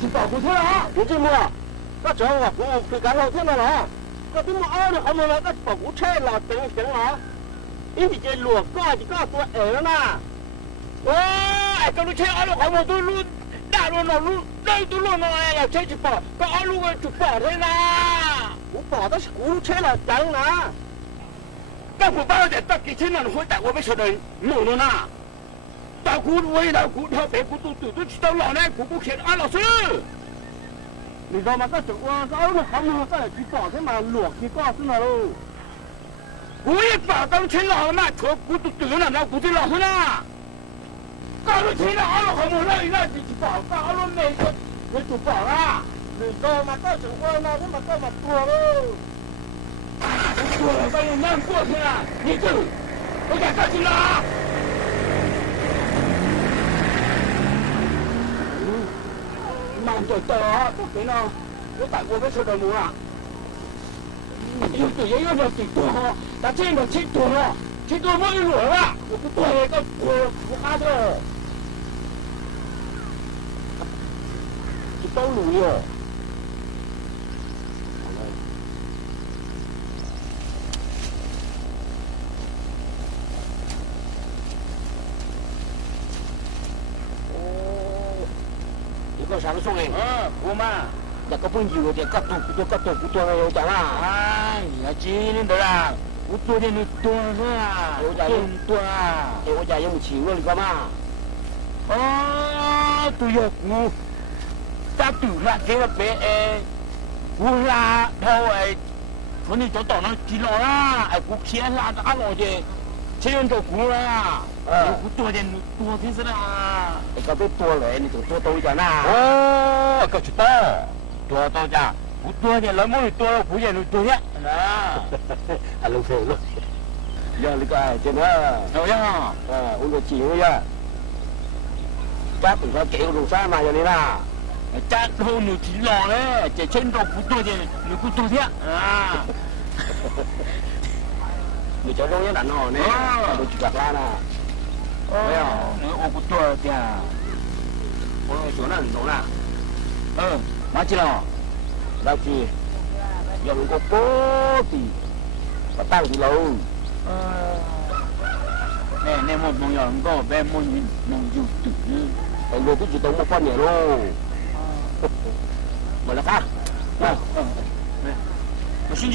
去保护车啊！别这么，那这样啊，我去干老天了啦。那这么熬的，好么了？那保护车了，等了。因为这路高就高多了呐。哇，这路车熬了好么多路，大路那路那都路那要车去保，这熬路个就保的啦。我保的是公路车了，等啦。但我保的到几千人回答我们说的弄了呐。大姑为了姑他别姑都知道老奶姑姑看俺老师。你知道吗？这整个熬了好么在去保的嘛，落去告诉了喽。我也保当成老嘛，车姑都得了，那姑就老了啦。搞了钱了，熬了好么那就去保，搞了每个人都保啦。你知道吗？到整个那他妈这么多喽。多了，把人难过去了，你这我敢上去了啊！慢点走啊，不行了，我带我们车的路啊。有对也有点多哈，但这个车多了，车多没有路了，我不多一个我哈着，就兜路哟。có sao nó xuống này cô mà đã có bao nhiêu thì cắt tuột này chẳng à nhà chi nên đó là cắt tuột thì tuột thôi à tuột à thì có dài một chiều rồi cơ mà tôi học ngu ta tự ra thế là bé cú la theo ấy phần này cho nó chỉ lo là cú kia là đã lo gì trên đầu cú là cú tuột thì tuột thế là cái biết tuột lại thì tuột tôi chẳng à cái chuyện đó tuột tôi chả cú tuột thì lấy mỗi tuột cú gì tuột hết à luôn phê luôn giờ lấy cái trên đó rồi á uống cái chiều nha chắc cũng có kéo đồ xa mà giờ này là chắc thôi nó chỉ lo đấy chỉ trên đầu cú tuột thì nó cú tuột hết à người cháu đâu nhá đàn họ này đồ chỉ bạc la nè thấy không nếu ô cú tua thì ô số nào má chi nào đâu chi giờ mình có cố thì bắt tăng thì lâu nè một mong nhỏ không có bé mong dù tự phải người tôi chỉ tống một con nhỉ luôn mà là khác mà xin